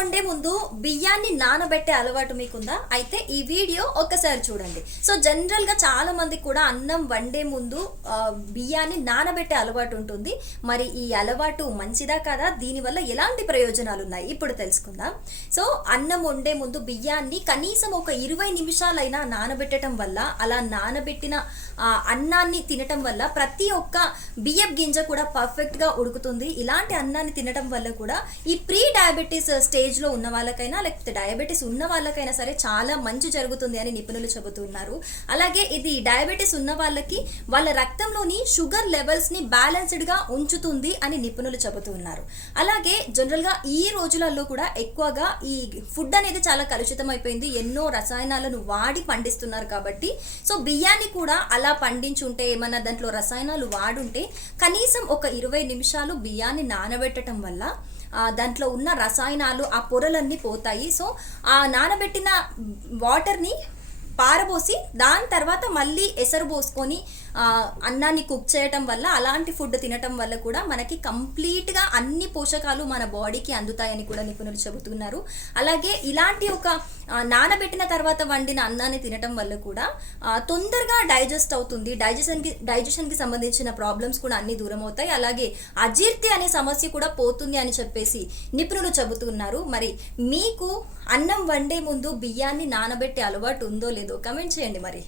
వండే ముందు బియ్యాన్ని నానబెట్టే అలవాటు మీకుందా? అయితే ఈ వీడియో ఒక్కసారి చూడండి. సో జనరల్ గా చాలా మందికి కూడా అన్నం వండే ముందు బియ్యాన్ని నానబెట్టే అలవాటు ఉంటుంది. మరి ఈ అలవాటు మంచిదా కాదా? దీనివల్ల ఎలాంటి ప్రయోజనాలు ఉన్నాయి ఇప్పుడు తెలుసుకుందాం. సో అన్నం వండే ముందు బియ్యాన్ని కనీసం ఒక 20 నిమిషాలైనా నానబెట్టడం వల్ల, అలా నానబెట్టిన అన్నాన్ని తినటం వల్ల ప్రతి ఒక్క బియ్యపు గింజ కూడా పర్ఫెక్ట్ గా ఉడుకుతుంది. ఇలాంటి అన్నాన్ని తినటం వల్ల కూడా ఈ ప్రీ డయాబెటీస్ స్టేజ్ లో ఉన్న వాళ్ళకైనా లేకపోతే డయాబెటీస్ ఉన్న వాళ్ళకైనా సరే చాలా మంచి జరుగుతుంది అని నిపుణులు చెబుతున్నారు. అలాగే ఇది డయాబెటీస్ ఉన్న వాళ్ళకి వాళ్ళ రక్తంలోని షుగర్ లెవెల్స్ ని బ్యాలెన్స్డ్ గా ఉంచుతుంది అని నిపుణులు చెబుతున్నారు. అలాగే జనరల్ గా ఈ రోజులలో కూడా ఎక్కువగా ఈ ఫుడ్ అనేది చాలా కలుషితం అయిపోయింది. ఎన్నో రసాయనాలను వాడి పండిస్తున్నారు కాబట్టి సో బియ్యాన్ని కూడా అలా పండించుంటే, ఏమన్నా దాంట్లో రసాయనాలు వాడుంటే కనీసం ఒక 20 నిమిషాలు బియ్యాన్ని నానబెట్టడం వల్ల దాంట్లో ఉన్న రసాయనాలు ఆ పొరలన్నీ పోతాయి. సో ఆ నానబెట్టిన వాటర్ని పారబోసి దాని తర్వాత మళ్ళీ ఎసరు పోసుకొని అన్నాన్ని కుక్ చేయటం వల్ల, అలాంటి ఫుడ్ తినటం వల్ల కూడా మనకి కంప్లీట్గా అన్ని పోషకాలు మన బాడీకి అందుతాయని కూడా నిపుణులు చెబుతున్నారు. అలాగే ఇలాంటి ఒక నానబెట్టిన తర్వాత వండిన అన్నాన్ని తినటం వల్ల కూడా తొందరగా డైజెస్ట్ అవుతుంది. డైజెషన్కి సంబంధించిన ప్రాబ్లమ్స్ కూడా అన్ని దూరం అవుతాయి. అలాగే అజీర్తి అనే సమస్య కూడా పోతుంది అని చెప్పేసి నిపుణులు చెబుతున్నారు. మరి మీకు అన్నం వండే ముందు బియ్యాన్ని నానబెట్టే అలవాటు ఉందో లేదో కమెంట్ చేయండి మరి.